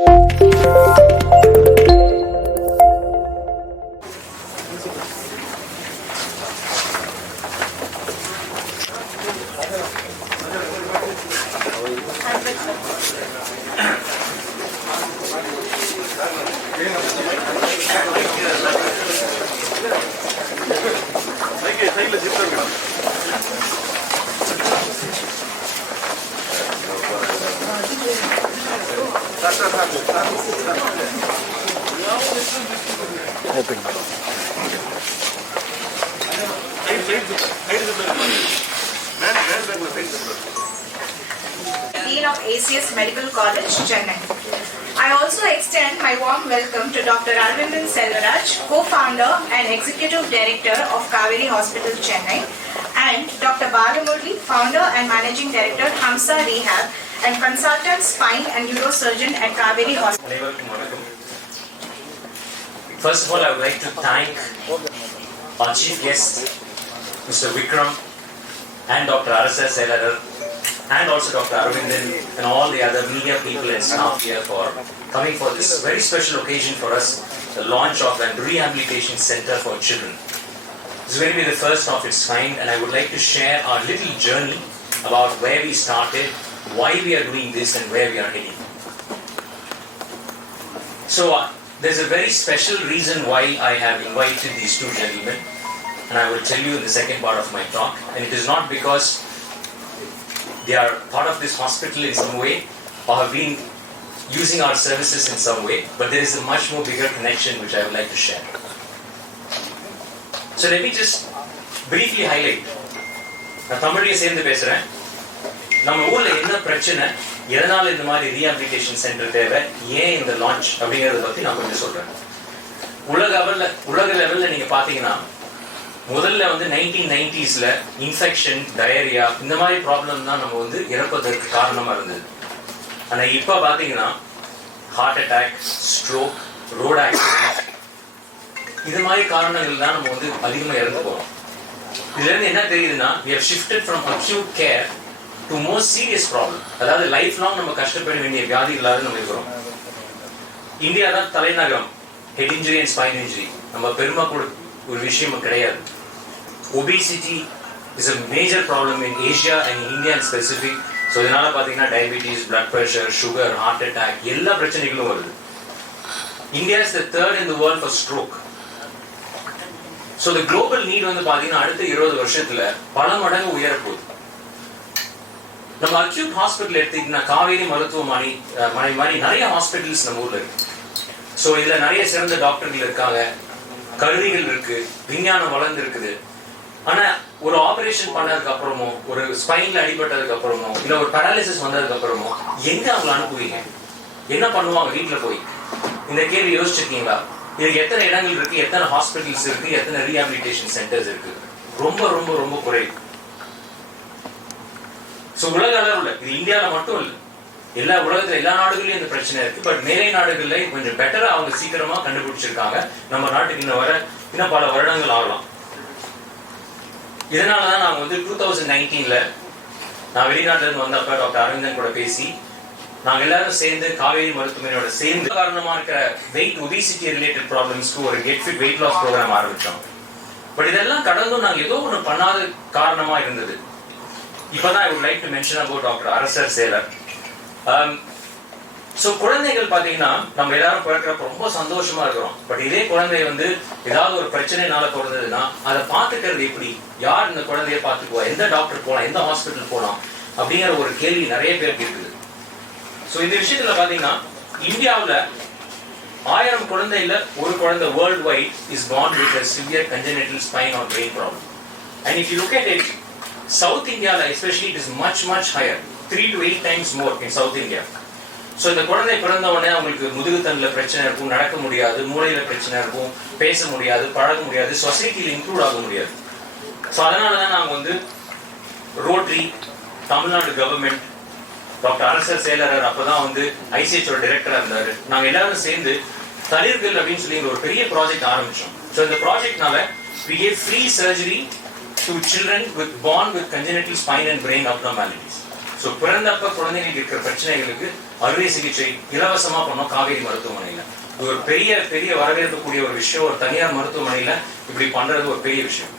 Dean of ACS Medical College, Chennai. I also extend my warm welcome to Dr. Ponniyin Selvan, co-founder and executive director of Kaveri Hospital, Chennai, and Dr. Balamurli, founder and managing director, Hamsa Rehab, and consultant spine and neurosurgeon at Kaveri Hospital. First of all, I would like to thank our chief guest, Mr. Vikram, and Dr. Selvan, and also Dr. Arvindan and all the other media people and staff here for coming for this very special occasion for us, the launch of a rehabilitation center for children. This is going to be the first of its kind, and I would like to share our little journey about where we started, why we are doing this, and where we are heading. So there's a very special reason why I have invited these two gentlemen, and I will tell you in the second part of my talk. And it is not because they are part of this hospital in some way or have been using our services in some way, but there is a much more bigger connection which I would like to share. So let me just briefly highlight. நான் தமிழையே சேர்ந்து பேசுறேன். நம்ம ஊர்ல என்ன பிரச்சனை, எதனால இந்த மாதிரி ரீஹாபிலிட்டேஷன் சென்டர் தேவை, ஏன் இந்த லான்ச் அப்படிங்கறத பத்தி நான் கொஞ்சம் சொல்றேன். உலக லெவல்ல நீங்க பாத்தீங்கன்னா முதல்ல 1990s இன்ஃபெக்ஷன், டயரியா இந்த மாதிரி ப்ராப்ளம் தான் நம்ம இறப்பதற்கு காரணமா இருந்தது. ஆனா இப்ப பாத்தீங்கன்னா heart attack, stroke, road accident இது மாதிரி காரணங்கள் தான் நம்ம அதிகமா இறந்து போறோம். இதுல இருந்து என்ன தெரியுதுன்னா, we have shifted from acute care to more serious problem. அதாவது லைஃப் லாங் நம்ம கஷ்டப்பட வேண்டிய வியாதிகளாக நம்ம இருக்கிறோம். இந்தியா தான் தலைநகரம் head injury and spine injury. நம்ம பெருமை கூட ஒரு விஷயம் கிடையாது. Obesity is a major problem in Asia and in India in specific. So இதனால பாத்தீங்கன்னா diabetes, blood pressure, sugar, heart attack எல்லா பிரச்சனைகளும் வருது. India is the third in the world for stroke. So the global need பாத்தீங்கன்னா அடுத்த 20 வருஷத்துல பல மடங்கு உயர போகுது. நம்ம அக்யூட் ஹாஸ்பிட்டல் எடுத்தீங்கன்னா காவேரி மருத்துவமனை மாதிரி நிறைய ஹாஸ்பிட்டல்ஸ் நம்ம ஊர்ல இருக்கு. ஸோ இதுல நிறைய சிறந்த டாக்டர்கள் இருக்காங்க, கருவிகள் இருக்கு, விஞ்ஞானம் வளர்ந்து இருக்குது. ஆனா ஒரு ஆபரேஷன் பண்ணதுக்கு அப்புறமோ, ஒரு ஸ்பைன்ல அடிபட்டதுக்கு அப்புறமோ, இல்ல ஒரு பேராலிசிஸ் வந்ததுக்கு அப்புறமோ எங்க அவங்களை அனுப்புவீங்க? என்ன பண்ணுவாங்க வீட்டுல போய்? இந்த கேள்வி யோசிச்சிருக்கீங்களா? இதுக்கு எத்தனை இடங்கள் இருக்கு, எத்தனை ஹாஸ்பிட்டல்ஸ் இருக்கு, எத்தனை ரீஹாபிலிட்டேஷன் சென்டர்ஸ் இருக்கு? ரொம்ப ரொம்ப ரொம்ப குறைவு. ஸோ உலக அளவுல இது இந்தியாவில மட்டும் இல்லை, எல்லா உலகத்துல எல்லா நாடுகள்லயும் இந்த பிரச்சனை இருக்கு. பட் மேலை நாடுகள்ல கொஞ்சம் பெட்டரா அவங்க சீக்கிரமா கண்டுபிடிச்சிருக்காங்க. நம்ம நாட்டுக்கு இன்னும் பல வருடங்கள் ஆகலாம். இதனாலதான் நாங்க 2019 நான் வெளிநாட்டுல இருந்து வந்தப்ப டாக்டர் அரவிந்தன் கூட பேசி நாங்க எல்லாரும் சேர்ந்து காவேரி மருத்துவமனையோட சேர்ந்து காரணமா இருக்கிற வெயிட் ஒபிசிட்டி ரிலேட்டட் ப்ராப்ளம்ஸ்க்கு ஒரு get fit weight loss programme ஆரம்பிச்சோம். பட் இதெல்லாம் கடந்தும் நாங்க ஏதோ ஒண்ணு பண்ணாத காரணமா இருந்தது. இப்பதான் I would like to mention about doctor Selvan. So குழந்தைகள் பாத்தீங்கன்னா நம்ம எல்லாரும் பிறக்கிறப்ப ரொம்ப சந்தோஷமா இருக்கிறோம். பட் இதே குழந்தை ஏதாவது ஒரு பிரச்சனைனால பிறந்ததுன்னா அதை பாத்துக்கிறது எப்படி? யார் இந்த குழந்தைய பாத்துக்குவா? எந்த டாக்டர் போலாம், எந்த ஹாஸ்பிட்டல் போலாம் அப்படிங்கிற ஒரு கேள்வி நிறைய பேருக்கு இருக்குது. ஸோ இந்த விஷயத்துல பாத்தீங்கன்னா இந்தியாவில் 1000 குழந்தைல ஒரு குழந்தை world wide is born with a severe congenital spine or brain problem. And if you look at it, South India especially it is much higher, 3 to 8 times more in South India. So இந்த குழந்தை பிறந்த உடனே அவங்களுக்கு முதுகுத்தண்டில் பிரச்சனை இருக்கும், நடக்க முடியாது, மூளையில பிரச்சனை இருக்கும், பேச முடியாது, பழக முடியாது, சொசைட்டியில் இன்க்ளூட் ஆக முடியாது. ஸோ அதனாலதான் நாங்க rotary, Tamil Nadu government, doctor Selvan அப்பதான் ஐசிஹெச்சோட டைரக்டரா இருந்தாரு. நாங்க எல்லாரும் சேர்ந்து தளிர்கள் அப்படின்னு சொல்லி ஒரு பெரிய ப்ராஜெக்ட் ஆரம்பிச்சோம். ஸோ இந்த ப்ராஜெக்ட்னால we gave free surgery to children born with congenital spine and brain abnormalities. So பிறந்தப்ப குழந்தைகளுக்கு இருக்கிற பிரச்சனைகளுக்கு அறுவை சிகிச்சை இலவசமா பண்ணோம் காவேரி மருத்துவமனையில. ஒரு பெரிய பெரிய வரவேற்கக்கூடிய ஒரு விஷயம். ஒரு தனியார் மருத்துவமனையில இப்படி பண்றது ஒரு பெரிய விஷயம்.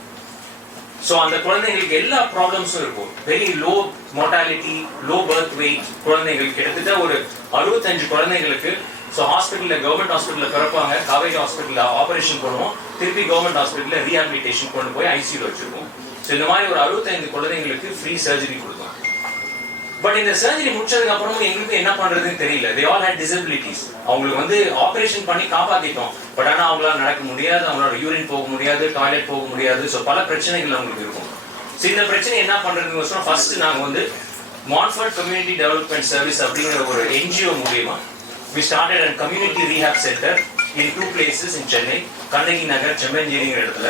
சோ அந்த குழந்தைங்களுக்கு எல்லா ப்ராப்ளம்ஸும் இருக்கும். Very low mortality, low birth wait குழந்தைங்களுக்கு கிட்டத்தட்ட ஒரு 65 குழந்தைங்களுக்கு. ஸோ ஹாஸ்பிட்டல்ல, கவர்மெண்ட் ஹாஸ்பிட்டல்ல பிறப்பாங்க, காவேரி ஹாஸ்பிட்டல்ல ஆபரேஷன் பண்ணுவோம், திருப்பி கவர்மெண்ட் ஹாஸ்பிட்டல்ல ரீஹாபிலிட்டேஷன் கொண்டு போய் ஐசியூல வச்சிருக்கோம். ஸோ இந்த மாதிரி ஒரு 65 குழந்தைங்களுக்கு ஃப்ரீ சர்ஜரி கொடுத்தோம். பட் இந்த சர்ஜரி முடிச்சதுக்கு அப்புறமும் எங்களுக்கு என்ன பண்றதுன்னு தெரியல. They all had disabilities. அவங்களுக்கு ஆபரேஷன் பண்ணி காப்பாத்திட்டோம், பட் ஆனா அவங்களால நடக்க முடியாது, அவங்களோட யூரின் போக முடியாது, டாய்லெட் போக முடியாது. ஸோ பல பிரச்சனைகள் அவங்களுக்கு இருக்கும். ஸோ இந்த பிரச்சனை என்ன பண்றதுன்னு ஃபர்ஸ்ட் நாங்க மான்ஃபோர்ட் கம்யூனிட்டி டெவலப்மெண்ட் சர்வீஸ் அப்படிங்கிற ஒரு என்ஜிஓ மூலியமா we started a community rehab center in 2 places in Chennai, Kannagi Nagar, செம்மஞ்சேரிங்கிற இடத்துல.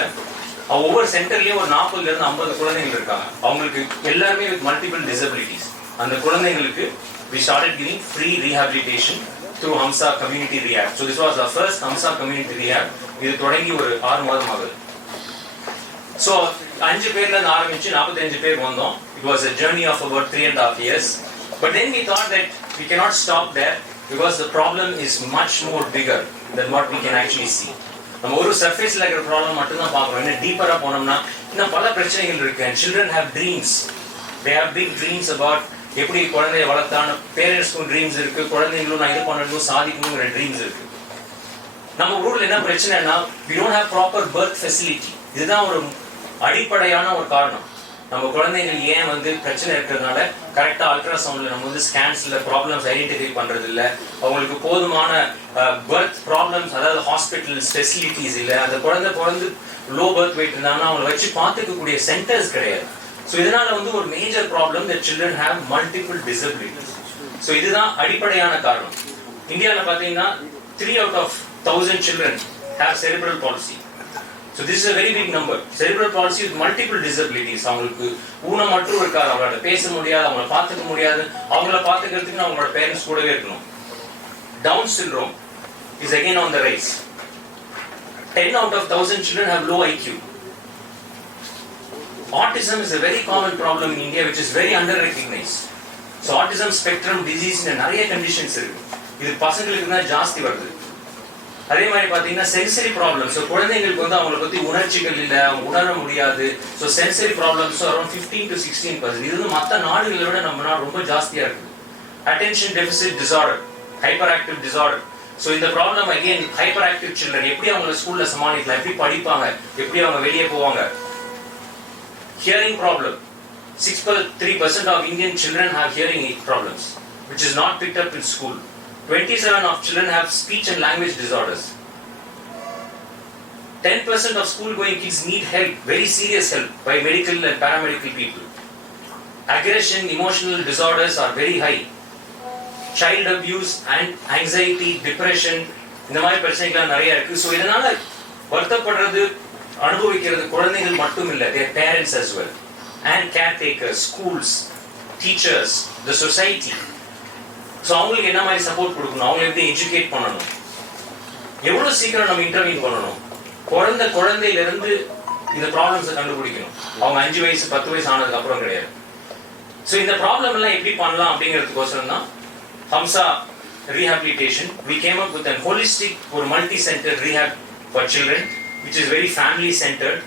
ஒவ்வொரு சென்டர்லயும் ஒரு 40 ல இருந்து 50 குழந்தைகள் இருக்காங்க. அவங்களுக்கு எல்லாருமே with multiple disabilities. அந்த குழந்தைங்களுக்கு we started giving free rehabilitation through Hamsa Community Rehab. So this was the first Hamsa Community Rehab. இது தொடங்கி ஒரு 6 மாதம் ஆகுது. So 5 பேர்ல இருந்து ஆரம்பிச்சு 45 பேர் வந்தோம். It was a journey of about 3.5 years. But then we thought that we cannot stop there because the problem is much more bigger than what we can actually see. நம்ம ஒரு சர்ஃபேஸ்ல இருக்கிற ப்ராப்ளம் மட்டும் தான் பார்க்கறோம். இன்னும் டீப்பரா போனோம்னா இன்னும் பல பிரச்சனைகள் இருக்கு. And children have dreams. They have big dreams about எப்படி குழந்தையை வளர்த்தான. பேரண்ட்ஸ்க்கும் ட்ரீம்ஸ் இருக்கு, குழந்தைங்களும் நான் இது பண்ணணும் சாதிக்கணுங்கிற ட்ரீம்ஸ் இருக்கு. நம்ம ஊர்ல என்ன பிரச்சனைனா we don't have proper birth facility. இதுதான் ஒரு அடிப்படையான ஒரு காரணம். நம்ம குழந்தைகள் ஏன் பிரச்சனை இருக்கிறதுனால கரெக்டா அல்ட்ராசவுண்ட்ல நம்ம ஸ்கேன்ஸ்ல ப்ராப்ளம்ஸ் ஐடென்டிஃபை பண்றது இல்ல. அவங்களுக்கு போதுமான பர்த் ப்ராப்ளம்ஸ், அதாவது ஹாஸ்பிட்டல்ஸ் ஃபெசிலிட்டிஸ் இல்ல. அந்த குழந்தை பிறந்து லோ பர்த் வெயிட் இருந்தாங்கன்னா அவங்களை வச்சு பார்த்துக்கக்கூடிய சென்டர்ஸ் கிடையாது. ஸோ இதனால ஒரு major problem that children have multiple disabilities. So இதுதான் அடிப்படையான காரணம். இந்தியாவில் பார்த்தீங்கன்னா 3 out of 1000 children have cerebral palsy. So this is a very big number. Cerebral palsy with multiple disabilities. அவங்களுக்கு ஊனமற்று இருக்காது, அவங்களோட பேச முடியாது, அவங்கள பார்த்துக்க முடியாது, அவங்கள பார்த்துக்கிறதுக்கு அவங்களோட பேரண்ட்ஸ் கூடவே இருக்கணும். Down syndrome is again on the rise. 10 out of 1000 children have low IQ. Autism is a very common problem in India which is very under-recognized. So autism spectrum disease நிறைய conditions இருக்கு. இது பசங்களுக்கு தான் ஜாஸ்தி வருது. அதே மாதிரி பாத்தீங்கன்னா சென்சரி ப்ராப்ளம்ஸ். குழந்தைங்களுக்கு அவங்களை பத்தி உணர்ச்சிகள் இல்ல, அவங்க உணர முடியாது. So sensory problems around 15 to 16%. இது மற்ற நாடுகளை விட நம்ம நாடு ரொம்ப ஜாஸ்தியா இருக்குது. Attention deficit disorder, hyperactive disorder. So இந்த problem again hyperactive children எப்படி அவங்களை ஸ்கூல்ல சமாளிக்கலாம், எப்படி படிப்பாங்க, எப்படி அவங்க வெளியே போவாங்க. Hearing problem. 3% of Indian children have hearing problems, which is not picked up in school. 27% of children have speech and language disorders. 10% of school-going kids need help, very serious help, by medical and paramedical people. Aggression, emotional disorders are very high. Child abuse and anxiety, depression, இந்த மாதிரி பிரச்சனைகள் நிறைய இருக்கு. So இதனால வருத்தப்படுறது, அனுபவிக்கிறது குழந்தைகள் மட்டும் இல்லை, their parents as well, and caretakers, schools, teachers, the society. So அவங்களுக்கு என்ன மாதிரி சப்போர்ட் கொடுக்கணும், அவங்களை எப்படி எஜுகேட் பண்ணணும், எவ்வளவு சீக்கிரம் நம்ம இன்டர்வியூ பண்ணணும். குழந்தையிலிருந்து இந்த ப்ராப்ளம்ஸை கண்டுபிடிக்கணும். அவங்க 5 வயசு 10 வயசு ஆனதுக்கு அப்புறம் கிடையாது. ஸோ இந்த ப்ராப்ளம் எல்லாம் எப்படி பண்ணலாம் அப்படிங்கிறதுக்கோசரம் தான் Hamza rehabilitation. We came up with a holistic or multi-centered rehab for children, which is very family centered,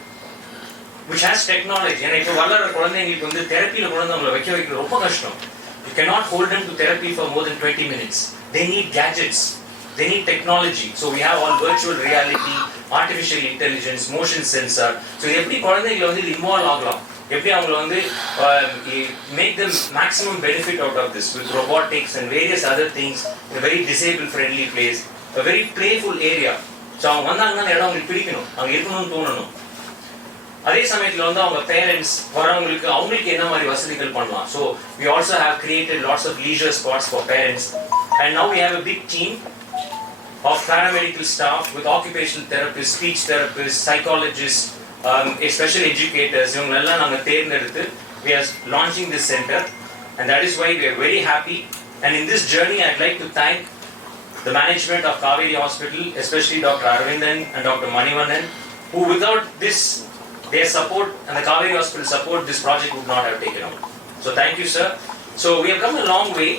which has technology. ஏன்னா இப்போ வளர குழந்தைங்களுக்கு தெரப்பியில குழந்தைங்களை வைக்கிறது ரொம்ப கஷ்டம். You cannot hold them to therapy for more than 20 minutes. They need gadgets. They need technology. So we have all virtual reality, artificial intelligence, motion sensor. So எப்படி குழந்தைகளை involve ஆகலாம், எப்படி அவங்களை make them maximum benefit out of this with robotics and various other things in a very disabled friendly place, a very playful area. So அவங்க வந்தாங்கன்னா இடம் அவங்களுக்கு பிடிக்கணும், அங்க இருக்கணும்னு தோணணும். அதே சமயத்துல அவங்க பேரண்ட்ஸ் வரவங்களுக்கு அவங்களுக்கு என்ன மாதிரி வசதிகள் பண்ணலாம். So we also have created lots of leisure spots for parents, and now we have a big team of paramedical staff with occupational therapists, speech therapists, psychologists, special educators. இவங்களெல்லாம் நாங்க தேர்ந்தெடுத்து we are launching this center, and that is why we are very happy. And in this journey I'd like to thank the management of Kaveri Hospital, especially Dr. Arvindan and Dr. Manivannan, who without this their support and the Kaveri Hospital support, this project would not have taken out. So thank you, sir. So we have come a long way.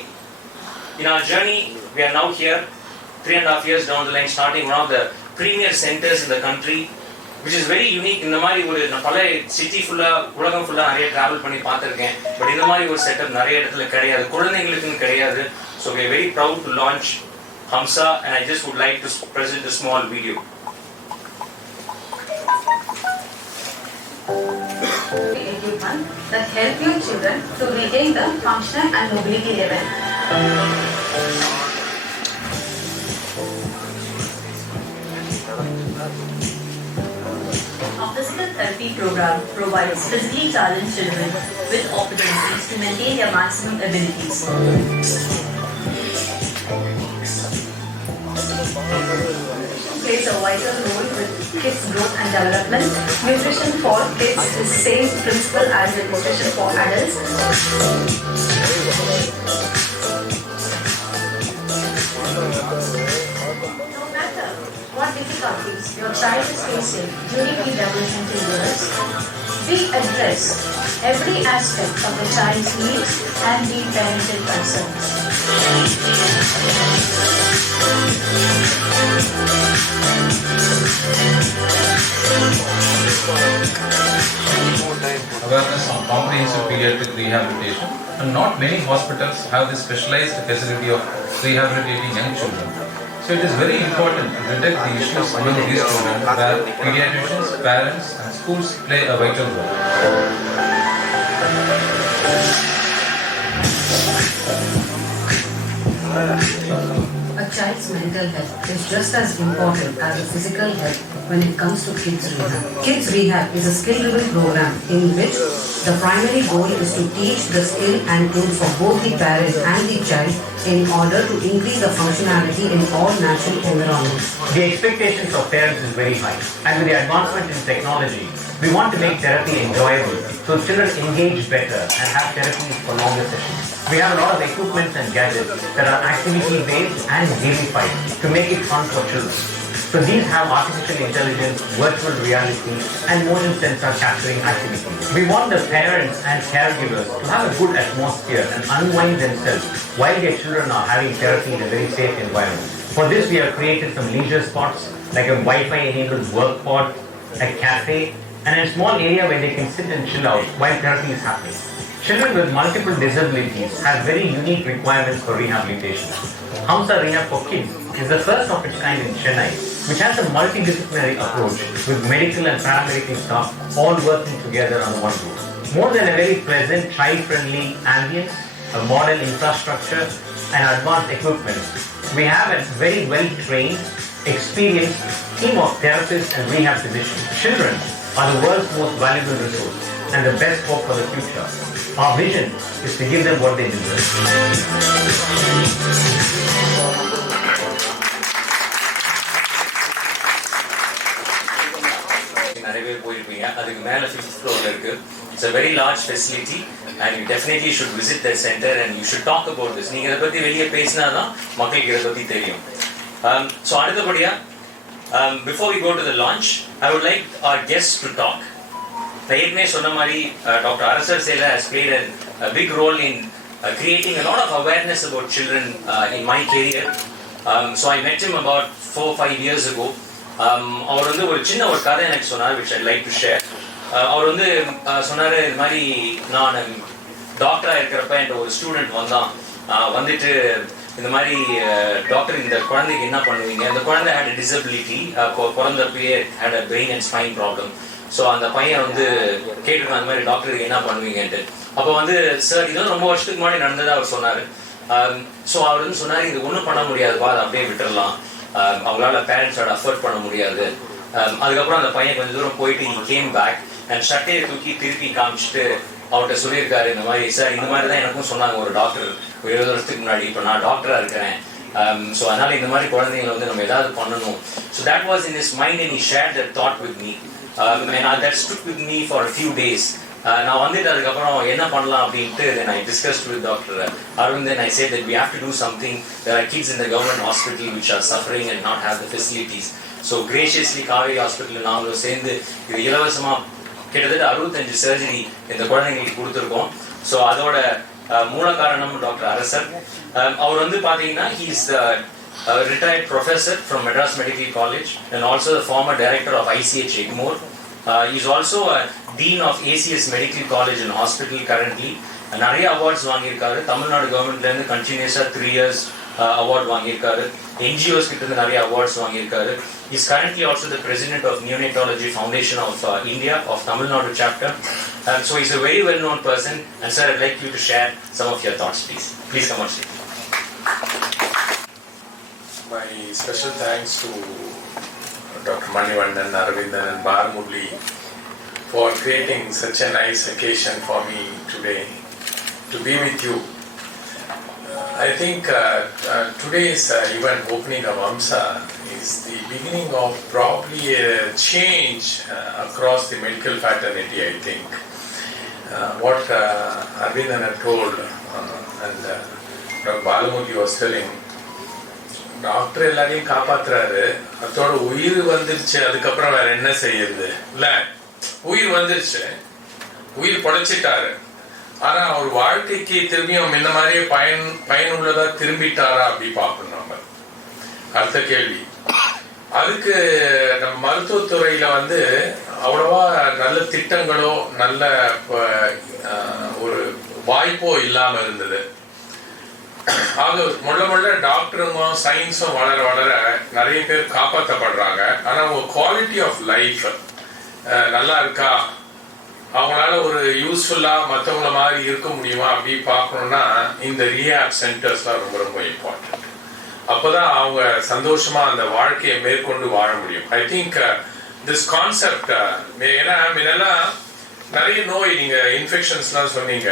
In our journey, we are now here, 3.5 years down the line, starting one of the premier centers in the country, which is very unique. இந்த மாதிரி ஒரு பல city ஃபுல்லா உலகம் ஃபுல்லா நிறைய travel பண்ணி பார்த்துருக்கேன். பட் இந்த மாதிரி ஒரு செட்டப் நிறைய இடத்துல கிடையாது, குழந்தைங்களுக்குன்னு கிடையாது. So we are very proud to launch Hamsa, and I just would like to present a small video. Equipment that help your children to regain the function and mobility level. Our physical therapy program provides physically challenged children with opportunities to maintain their maximum abilities. Plays a vital role with kids' growth and development. Nutrition for kids is same principle as the nutrition for adults. No matter what difficulties your child is facing during the developmental years, we address every aspect of the child's needs and the parental concerns. Awareness on comprehensive pediatric rehabilitation, and not many hospitals have the specialized facility of rehabilitating young children. So it is very important to detect the issues among these children where pediatricians, parents and schools play a vital role. A child's mental health is just as important as the physical health when it comes to kids rehab. Kids rehab is a skill-driven program in which the primary goal is to teach the skill and tools for both the parent and the child in order to increase the functionality in all natural environments. The expectations of parents is very high, and with the advancement in technology, we want to make therapy enjoyable so children engage better and have therapies for longer sessions. We have a lot of equipment and gadgets that are activity-based and gamified to make it fun for children. So these have artificial intelligence, virtual reality and motion sensor capturing activities. We want the parents and caregivers to have a good atmosphere and unwind themselves while their children are having therapy in a very safe environment. For this we have created some leisure spots like a Wi-Fi enabled work pod, a cafe and a small area where they can sit and chill out while therapy is happening. Children with multiple disabilities have very unique requirements for rehabilitation. Hamsa Rehab for Kids is the first of its kind in Chennai, which has a multidisciplinary approach with medical and paramedical staff all working together on one roof. More than a very pleasant, child-friendly ambience, a modern infrastructure and advanced equipment, we have a very well-trained, experienced team of therapists and rehab physicians. Children are the world's most valuable resource and the best hope for the future. Our vision is to give them what they deserve. It's a very large facility and you definitely should visit that center and you should talk about this. நீங்க இத பத்தி வெளிய பேசினா தான் மக்களுக்கு இத பத்தி தெரியும். So அடுத்தபடியா before we go to the launch, I would like our guests to talk. நான் ஏற்கனவே சொன்ன மாதிரி Dr. Arasar Sela has played a big role in creating a lot of awareness about children in my career. So I met him about 4-5 years ago. அவர் வந்து ஒரு சின்ன ஒரு கதை எனக்கு சொன்னார் which I'd like to share. அவர் வந்து சொன்னாரு இது மாதிரி நான் டாக்டரா இருக்கிறப்ப என்கிட்ட ஒரு ஸ்டூடெண்ட் வந்தான், வந்துட்டு இந்த மாதிரி டாக்டர் இந்த குழந்தைக்கு என்ன பண்ணுவீங்க, இந்த குழந்தை had a disability, பிறந்தப்பயே had a brain and spine problem. So அந்த பையன் வந்து கேட்டிருக்கான் அந்த மாதிரி டாக்டருக்கு என்ன பண்ணுவீங்கன்ட்டு. அப்போ வந்து சார் இது ரொம்ப வருஷத்துக்கு முன்னாடி நடந்ததை அவர் சொன்னார். ஸோ அவர் வந்து சொன்னார் இது ஒன்றும் பண்ண முடியாதுப்பா, அதை அப்படியே விட்டுடலாம், அவங்களால பேரண்ட்ஸோட அஃபோர்ட் பண்ண முடியாது. அதுக்கப்புறம் அந்த பையன் கொஞ்சம் தூரம் போயிட்டு he came back and சட்டையை தூக்கி திருப்பி காமிச்சிட்டு அவர்கிட்ட சொல்லியிருக்காரு இந்த மாதிரி சார் இந்த மாதிரி தான் எனக்கும் சொன்னாங்க ஒரு டாக்டர் ஒரு 20 வருஷத்துக்கு முன்னாடி, இப்போ நான் டாக்டராக இருக்கிறேன், ஸோ அதனால இந்த மாதிரி குழந்தைங்களை வந்து நம்ம ஏதாவது பண்ணணும். So that was in his mind and he shared that thought with me. And that stuck with me for a few days. நான் வந்துட்டு அதுக்கப்புறம் என்ன பண்ணலாம் அப்படின்ட்டு then I discussed with Dr. Arvind and I said that we have to do something. There are kids in the government hospital which are suffering and not have the facilities. So graciously Kaveri hospital நாங்களும் சேர்ந்து இது இலவசமாக கிட்டத்தட்ட 65 surgery இந்த குழந்தைங்களுக்கு கொடுத்துருக்கோம். So அதோட மூல காரணம் டாக்டர் அரசர். அவர் வந்து பாத்தீங்கன்னா he is the retired professor from Madras Medical College and also the former director of ICH Egmore. He is also a dean of ACS Medical College and Hospital currently. நிறைய awards வாங்கியிருக்காரு. தமிழ்நாடு கவர்மெண்ட்ல இருந்து கண்டினியூஸா 3 years award வாங்கியிருக்காரு. NGOs கிட்ட இருந்து நிறைய awards வாங்கியிருக்காரு. He is currently also the president of Neonatology Foundation of India of Tamil Nadu chapter. So he is a very well known person. And sir, I'd like you to share some of your thoughts, please. Please come on stage. My special thanks to Dr. Manivandan, Arvindan and Balamurli for creating such a nice occasion for me today to be with you. I think today's event opening of AMSA is the beginning of probably a change across the medical fraternity, I think. What Arvindan had told and Dr. Balamurli was telling, doctor எல்லாரையும் காப்பாத்துறாரு, அதோட உயிர் வந்துருச்சு, அதுக்கப்புறம் வேற என்ன செய்யுது இல்ல? உயிர் வந்துருச்சு, உயிர் பொழைச்சிட்டாரு, ஆனா அவர் வாழ்க்கைக்கு திரும்பியும் இந்த மாதிரியே பயனுள்ளதா திரும்பிட்டாரா அப்படி பார்க்கணும். நம்ம அடுத்த கேள்வி, அதுக்கு நம்ம மருத்துவத்துறையில வந்து அவ்வளவா நல்ல திட்டங்களோ நல்ல ஒரு வாய்ப்போ இல்லாம இருந்தது. ஆக முள்ள டாக்டருங்க சயின்ஸும் வளர வளர நிறைய பேர் காப்பாற்றப்படுறாங்க. ஆனா அவங்க குவாலிட்டி ஆஃப் லைஃப் நல்லா இருக்கா, அவங்களால ஒரு யூஸ்ஃபுல்லா மற்றவங்கள மாதிரி இருக்க முடியுமா அப்படி பார்க்கணும்னா இந்த ரீஹாப் சென்டர்ஸ்லாம் ரொம்ப ரொம்ப இம்பார்ட்டன்ட். அப்பதான் அவங்க சந்தோஷமா அந்த வாழ்க்கையை மேற்கொண்டு வாழ முடியும். ஐ திங்க் திஸ் கான்செப்ட், ஏன்னா முன்னெல்லாம் நிறைய நோய், நீங்க இன்ஃபெக்ஷன்ஸ்லாம் சொன்னீங்க,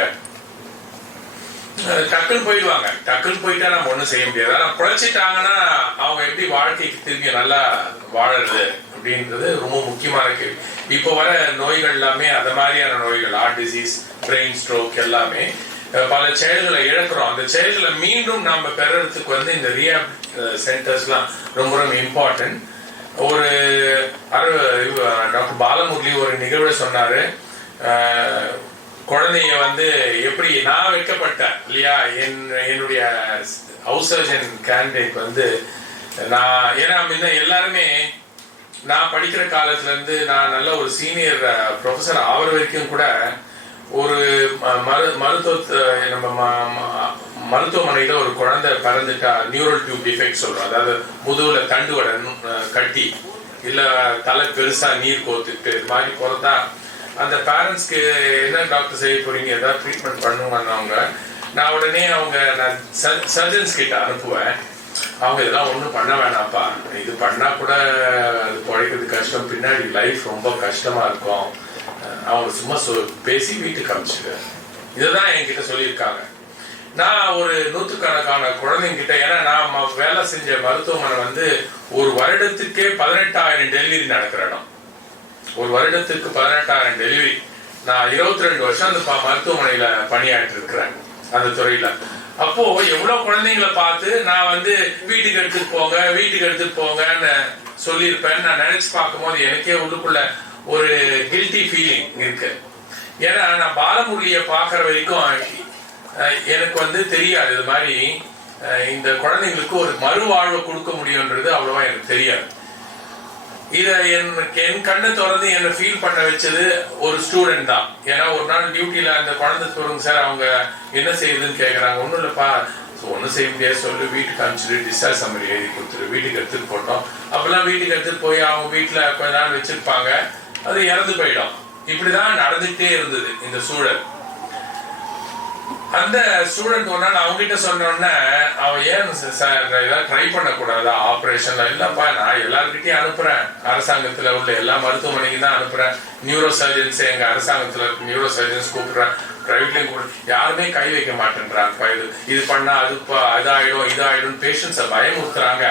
டக்குன்னு போயிடுவாங்க, டக்குன்னு போயிட்டா நம்ம ஒண்ணும் செய்ய முடியாது. ஆனா பிழைச்சிட்டாங்கன்னா அவங்க எப்படி வாழ்க்கைக்கு திரும்பி நல்லா வாழறது அப்படின்றது ரொம்ப முக்கியமான கேள்வி. இப்போ வர நோய்கள் எல்லாமே அந்த மாதிரியான நோய்கள், ஹார்ட் டிசீஸ், பிரெயின் ஸ்ட்ரோக் எல்லாமே பல செயல்களை இழக்கிறோம். அந்த செயல்களை மீண்டும் நம்ம பெறறதுக்கு வந்து இந்த ரீஹாப் சென்டர்ஸ்லாம் ரொம்ப ரொம்ப இம்பார்ட்டன்ட். ஒரு டாக்டர் பாலமுரளி ஒரு நிகழ்வை சொன்னாரு, குழந்தைய வந்து எப்படி நான் வைக்கப்பட்டேன் இல்லையா, என்னுடைய ஹவுஸ் சர்ஜன் கேண்டிடேட் வந்து நான், ஏன்னா முன்ன எல்லாருமே நான் படிக்கிற காலத்துல இருந்து நான் நல்ல ஒரு சீனியர் ப்ரொஃபஸர் ஆகிற வரைக்கும் கூட ஒரு மருத்துவமனையில ஒரு குழந்தை பிறந்துட்டா நியூரல் டியூப் டிஃபெக்ட் சொல்றோம், அதாவது முதுகுல தண்டுவட கட்டி இல்ல தலை பெருசா நீர் கோத்துட்டு இது மாதிரி பிறந்தா அந்த பேரண்ட்ஸ்க்கு என்ன டாக்டர் செய்ய போறீங்க, ஏதாவது ட்ரீட்மெண்ட் பண்ணுவாங்க. நான் உடனே நான் சர்ஜன்ஸ் கிட்ட அனுப்புவேன். அவங்க இதெல்லாம் ஒன்றும் பண்ண வேணாம்ப்பா, இது பண்ணா கூட அது குறைக்கிறது கஷ்டம், பின்னாடி லைஃப் ரொம்ப கஷ்டமா இருக்கும், அவங்க சும்மா பேசி வீட்டுக்கு அனுப்பிச்சிடு, இதுதான் என்கிட்ட சொல்லியிருக்காங்க. நான் ஒரு 100கணக்கான குழந்தைங்கிட்ட, ஏன்னா நான் வேலை செஞ்ச மருத்துவமனை வந்து ஒரு வருடத்துக்கே 18,000 டெலிவரி நடக்கிற இடம். ஒரு வருடத்துக்கு 18,000 டெலிவரி. நான் 22 வருஷம் அந்த மருத்துவமனையில பணியாற்றி இருக்கிறேன் அந்த துறையில. அப்போ எவ்வளவு குழந்தைங்களை பார்த்து நான் வந்து வீட்டுக்கு எடுத்துட்டு போங்கன்னு சொல்லியிருப்பேன். நான் நினைச்சு பார்க்கும் போது எனக்கே உள்ளுக்குள்ள ஒரு கில்ட்டி ஃபீலிங் இருக்கு. ஏன்னா நான் பாலமுரளிய பாக்குற வரைக்கும் எனக்கு வந்து தெரியாது இது மாதிரி இந்த குழந்தைங்களுக்கு ஒரு மறுவாழ்வை கொடுக்க முடியும்ன்றது அவ்வளவா எனக்கு தெரியாது. இத என் கண்ணை திறந்து என்ன ஃபீல் பண்ண வச்சது ஒரு ஸ்டூடெண்ட் தான். ஏன்னா ஒரு நாள் டியூட்டியில அந்த குழந்தை சொல்லுங்க சார், அவங்க என்ன செய்யுதுன்னு கேட்கறாங்க. ஒன்னும் இல்லப்பா, ஒன்னும் செய்ய முடியாது சொல்லு, வீட்டுக்கு அனுப்பிச்சிட்டு டிஸ்சார்ஜ் சம்மரி எழுதி கொடுத்துரு, வீட்டுக்கு எடுத்துட்டு போட்டோம். அப்பெல்லாம் வீட்டுக்கு எடுத்துட்டு போய் அவங்க வீட்டுல கொஞ்ச நாள் வச்சிருப்பாங்க, அது இறந்து போயிடும். இப்படிதான் நடந்துட்டே இருந்தது இந்த சூழல். அந்த ஸ்டூடெண்ட் ஒரு நாள் அவங்க கிட்ட சொன்னோடனே, அவன் ஏன் ஏதாவது ட்ரை பண்ணக்கூடாதா ஆபரேஷன்ல? இல்லப்பா, நான் எல்லாருக்கிட்டையும் அனுப்புறேன், அரசாங்கத்துல உள்ள எல்லா மருத்துவமனைக்கு தான் அனுப்புறேன், நியூரோ சர்ஜன்ஸ் எங்க அரசாங்கத்துல நியூரோ சர்ஜன்ஸ் கூப்பிடுறேன், பிரைவேட்லயும் கூட யாருமே கை வைக்க மாட்டேன்றாங்க. இது பண்ணா அது ஆயிடும் இது ஆயிடும் பேஷண்ட்ஸை பயமுறுத்துறாங்க.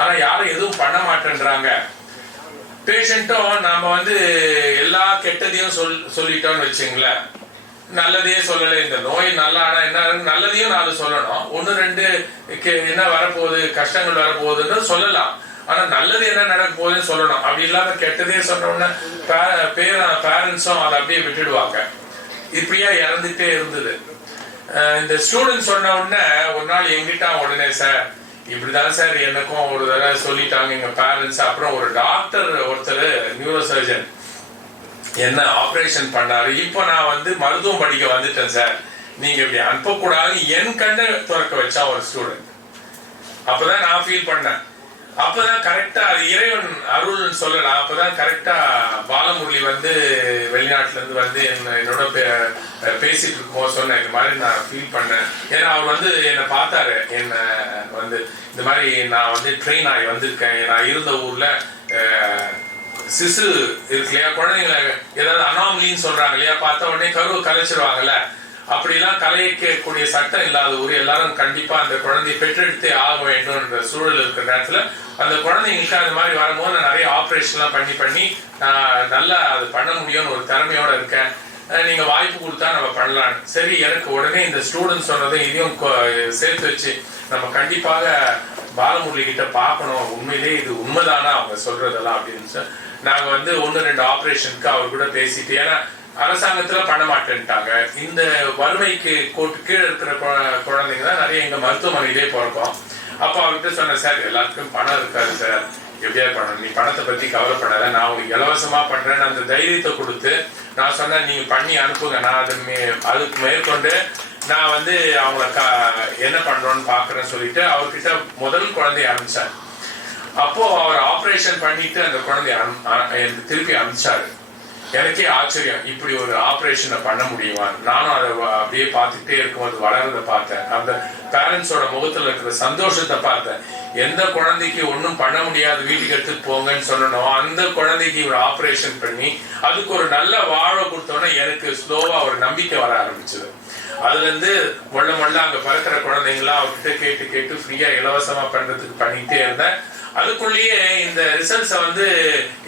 ஆனா யாரும் எதுவும் பண்ண மாட்டேன்றாங்க. பேஷண்ட்டும் நாம வந்து எல்லா கெட்டதையும் சொல்லிட்டோம்னு வச்சுங்களேன், நல்லதே சொல்லல. இந்த நோய் நல்லா ஆனா என்ன நல்லதையும் 4 சொல்லணும், 1-2 என்ன வரப்போகுது, கஷ்டங்கள் வரப்போகுதுன்னு சொல்லலாம். ஆனா நல்லது என்ன நடக்க போகுதுன்னு சொல்லணும். அப்படி இல்லாம கெட்டதே சொன்னோம்னா பேரண்ட்ஸும் அதை அப்படியே விட்டுடுவாங்க. இப்படியா இறந்துட்டே இருந்தது. இந்த ஸ்டூடெண்ட் சொன்ன உடனே ஒரு நாள் எங்கிட்ட உடனே சார் இப்படிதான் சார் எனக்கும் ஒரு தடவை சொல்லிட்டாங்க எங்க பேரண்ட்ஸ். அப்புறம் ஒரு டாக்டர் ஒருத்தர் நியூரோ சர்ஜன் என்ன ஆபரேஷன் பண்ணாரு. இப்போ நான் வந்து மருத்துவம் படிக்க வந்துட்டேன் சார், நீங்க இப்படி அனுப்பக்கூடாது என் கண்ணை திறக்க வச்சா ஒரு ஸ்டூடெண்ட். அப்பதான் நான் ஃபீல் பண்ணேன். அப்பதான் கரெக்டா அது இறைவன் அருள்னு சொல்லலாம். அப்பதான் கரெக்டா பாலமுரளி வந்து வெளிநாட்டுல இருந்து வந்து என்னோட பேசிட்டு இருக்கோம் சொன்னேன், இந்த மாதிரி நான் ஃபீல் பண்ணேன். ஏன்னா அவர் வந்து என்னை பார்த்தாரு, என்ன வந்து இந்த மாதிரி நான் வந்து ட்ரெயின் ஆகி வந்திருக்கேன், நான் இருந்த ஊர்ல சிசு இருக்கு இல்லையா, குழந்தைங்களை ஏதாவது அனாமலின்னு சொல்றாங்க இல்லையா, பார்த்த உடனே கருவை கலைச்சிருவாங்கல்ல, அப்படிலாம் கலைக்கக்கூடிய சட்டம் இல்லாத ஊர். எல்லாரும் கண்டிப்பா அந்த குழந்தையை பெற்றெடுத்தே ஆக வேண்டும்ன்ற சூழல் இருக்கிற நேரத்துல அந்த குழந்தைங்களுக்கு அந்த மாதிரி வரும்போது நான் நிறைய ஆப்ரேஷன் எல்லாம் பண்ணி நல்லா அது பண்ண முடியும்னு ஒரு திறமையோட இருக்கேன், நீங்க வாய்ப்பு கொடுத்தா நம்ம பண்ணலாம். சரி, எனக்கு உடனே இந்த ஸ்டூடெண்ட் சொன்னதை இதையும் சேர்த்து வச்சு நம்ம கண்டிப்பாக பாலமுரளி கிட்ட பார்க்கணும், உண்மையிலே இது உண்மைதானா அவங்க சொல்றதெல்லாம் அப்படின்னு நாங்க வந்து 1-2 ஆபரேஷனுக்கு அவர் கூட பேசிட்டு, ஏன்னா அரசாங்கத்துல பண்ண மாட்டேன்ட்டாங்க. இந்த வறுமைக்கு கீழே இருக்கிற குழந்தைங்க தான் நிறைய எங்க மருத்துவமனையிலே பிறக்கும். அப்ப அவர்கிட்ட சொன்னேன், சார் எல்லாத்துக்கும் பணம் இருக்காது சார், எப்படியா பண்ணணும், நீ பணத்தை பத்தி கவலைப்படாத, நான் உங்களுக்கு இலவசமா பண்றேன்னு அந்த தைரியத்தை கொடுத்து நான் சொன்னேன், நீங்க பண்ணி அனுப்புங்க, நான் அதுக்கு மேற்கொண்டு நான் வந்து அவங்கள என்ன பண்றோம்னு பாக்குறேன்னு சொல்லிட்டு அவர்கிட்ட முதல் குழந்தைய அனுப்பிச்சார். அப்போ அவர் ஆபரேஷன் பண்ணிட்டு அந்த குழந்தைய எனக்கு திருப்பி அனுப்பிச்சாரு. எனக்கே ஆச்சரியம், இப்படி ஒரு ஆபரேஷனை பண்ண முடியுமா. நானும் அதை அப்படியே பார்த்துக்கிட்டே இருக்கும்போது வளர்றதை பார்த்தேன், அந்த பேரண்ட்ஸோட முகத்துல இருக்கிற சந்தோஷத்தை பார்த்தேன். எந்த குழந்தைக்கு ஒன்றும் பண்ண முடியாது வீட்டுக்கு எடுத்துட்டு போங்கன்னு சொல்லணும், அந்த குழந்தைக்கு ஒரு ஆபரேஷன் பண்ணி அதுக்கு ஒரு நல்ல வாழ்வை கொடுத்தோன்னே எனக்கு ஸ்லோவா ஒரு நம்பிக்கை வர ஆரம்பிச்சது. அதுல இருந்து மொள்ள அங்க பறக்கிற குழந்தைங்களாம் அவர்கிட்ட கேட்டு ஃப்ரீயா இலவசமா பண்றதுக்கு பண்ணிட்டே இருந்தேன். அதுக்குள்ளேயே இந்த ரிசல்ட்ஸை வந்து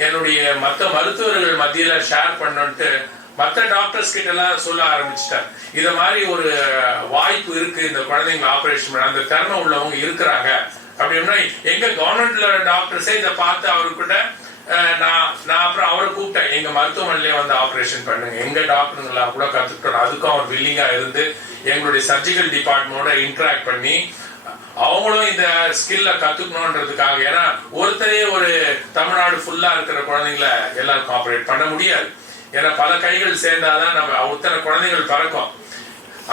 என்னுடைய மற்ற மருத்துவர்கள் மத்தியில ஷேர் பண்ணணும்ட்டு மற்ற டாக்டர்ஸ் கிட்ட எல்லாம் சொல்ல ஆரம்பிச்சுட்டேன். இத மாதிரி ஒரு வாய்ப்பு இருக்கு, இந்த குழந்தைங்க ஆபரேஷன் பண்ண அந்த திறமை உள்ளவங்க இருக்கிறாங்க அப்படின்னா எங்க கவர்மெண்ட்ல டாக்டர்ஸே இதை பார்த்து அவர்கிட்ட நான் அப்புறம் அவரை கூப்பிட்டேன், எங்க மருத்துவமனையிலே வந்து ஆபரேஷன் பண்ணுங்க, எங்க டாக்டருங்களா கூட கத்துக்கிட்டோம். அதுக்கும் அவர் வில்லிங்கா இருந்து எங்களுடைய சர்ஜிக்கல் டிபார்ட்மெண்டோட இன்டராக்ட் பண்ணி அவங்களும் இந்த ஸ்கில்ல கத்துக்கணும்ன்றதுக்காக, ஏன்னா ஒருத்தரே ஒரு தமிழ்நாடு ஃபுல்லா இருக்கிற குழந்தைங்களை எல்லாருக்கும் ஆபரேட் பண்ண முடியாது, ஏன்னா பல கைகள் சேர்ந்தாதான் நம்ம அத்தனை குழந்தைகள் பறக்கும்.